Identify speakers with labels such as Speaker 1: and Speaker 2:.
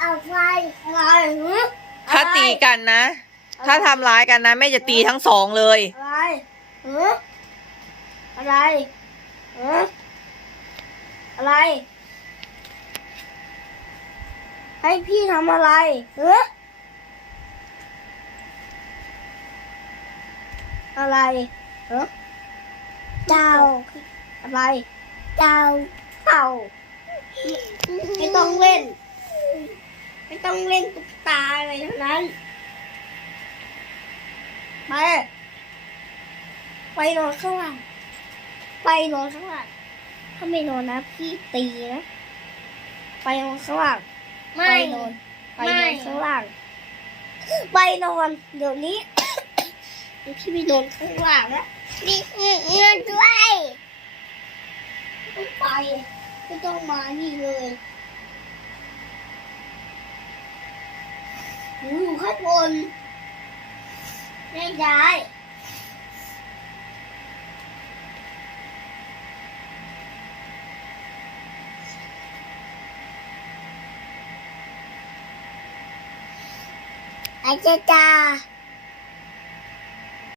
Speaker 1: เอาไฟอะไรหึ
Speaker 2: ถ้าตีกันนะ ถ้าทำร้ายกันนะแม่จะตีทั้งสองเลย
Speaker 1: อะไรหึอะไรหึอะไร ให้พี่ทำอะไรหึอะไรหึเจ้าอะไรเจ้าเต่าไม่ต้องเล่นไม่ ต้องเล่นตุ๊กตาอะไรทั้งนั้นไปไปนอนข้างล่างไปนอนข้างล่างถ้าไม่นอนนะพี่ตีนะไปนอนข้างล่าง
Speaker 3: ไม่
Speaker 1: ไปนอนไปนอนข้างล่างไปนอนเดี๋ยวนี้เดี๋ยวพี่ไปนอนข้างล่างนะ
Speaker 3: มีเงินด้วย
Speaker 1: ไม่ไปไม่ต้องมานี่เลยหนู อยู่ข้างบนแม่ย้าย
Speaker 3: อาจารย์